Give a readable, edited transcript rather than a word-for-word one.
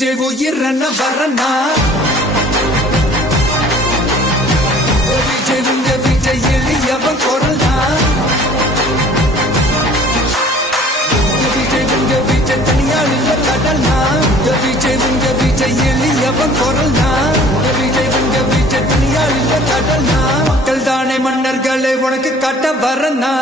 விஜய் உயிரன வரனா விஜய் உங்க விஜய் எளியவன் குரல்னா விஜய் உங்க விஜய் தனியாள் இல்ல கடல்னா விஜய் உங்க விஜய் எளியவன் குரல்னா விஜய் உங்க விஜய் தனியாள் இல்ல கடல்னா மக்கள் தானே மன்னர்களே உனக்கு காட்ட வரனா